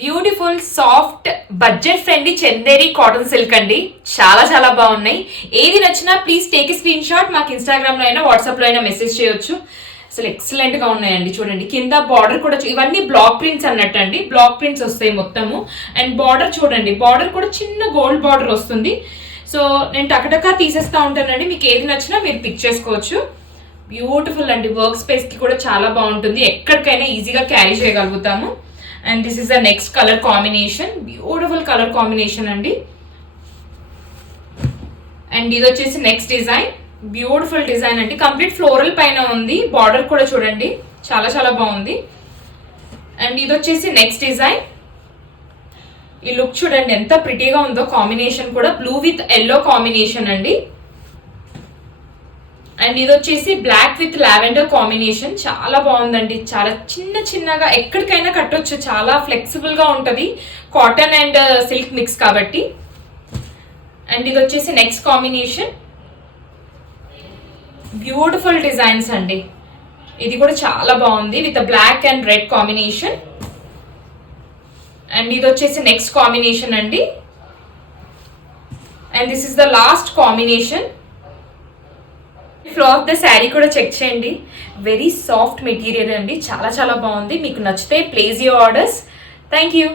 Beautiful soft budget friendly Chanderi cotton silk అండి. చాలా చాలా బాగున్నాయి. ఏది నచ్చినా ప్లీజ్ టేక్ స్క్రీన్ షాట్. మాకు ఇన్స్టాగ్రామ్ లో అయినా వాట్సాప్ లో అయినా మెసేజ్ చేయొచ్చు. అసలు ఎక్సలెంట్ గా ఉన్నాయండి. చూడండి కింద బార్డర్ కూడా ఇవన్నీ బ్లాక్ ప్రింట్స్ అన్నట్టు అండి. బ్లాక్ ప్రింట్స్ వస్తాయి మొత్తము. అండ్ బార్డర్ చూడండి, బార్డర్ కూడా చిన్న గోల్డ్ బార్డర్ వస్తుంది. సో నేను టకటకా తీసేస్తా ఉంటానండి. మీకు ఏది నచ్చినా మీరు పిక్ చేసుకోవచ్చు. బ్యూటిఫుల్ అండి. వర్క్ స్పేస్ కి కూడా చాలా బాగుంటుంది. ఎక్కడికైనా ఈజీగా క్యారీ చేయగలుగుతాము. And this is the next colour combination. Beautiful colour combination అండి. అండ్ ఇది వచ్చేసి నెక్స్ట్ డిజైన్. బ్యూటిఫుల్ డిజైన్ అండి. కంప్లీట్ ఫ్లోరల్ పైన ఉంది. బార్డర్ కూడా చూడండి చాలా చాలా బాగుంది. అండ్ ఇది వచ్చేసి నెక్స్ట్ డిజైన్. ఈ లుక్ చూడండి ఎంత ప్రిటీగా ఉందో. కాంబినేషన్ కూడా బ్లూ విత్ ఎల్లో కాంబినేషన్ అండి. అండ్ ఇది వచ్చేసి బ్లాక్ విత్ లావెండర్ కాంబినేషన్. చాలా బాగుందండి. చాలా చిన్న చిన్నగా ఎక్కడికైనా కట్టొచ్చు. చాలా ఫ్లెక్సిబుల్ గా ఉంటది. కాటన్ అండ్ సిల్క్ మిక్స్ కాబట్టి. అండ్ ఇది వచ్చేసి నెక్స్ట్ కాంబినేషన్. బ్యూటిఫుల్ డిజైన్స్ అండి. ఇది కూడా చాలా బాగుంది with black and red combination. And ఇది వచ్చేసి నెక్స్ట్ కాంబినేషన్ అండి. And this is the last combination. Flow of the sari కూడా చెక్ చేయండి. వెరీ సాఫ్ట్ మెటీరియల్ అండి. చాలా చాలా బాగుంది. మీకు నచ్చితే place your orders. Thank you.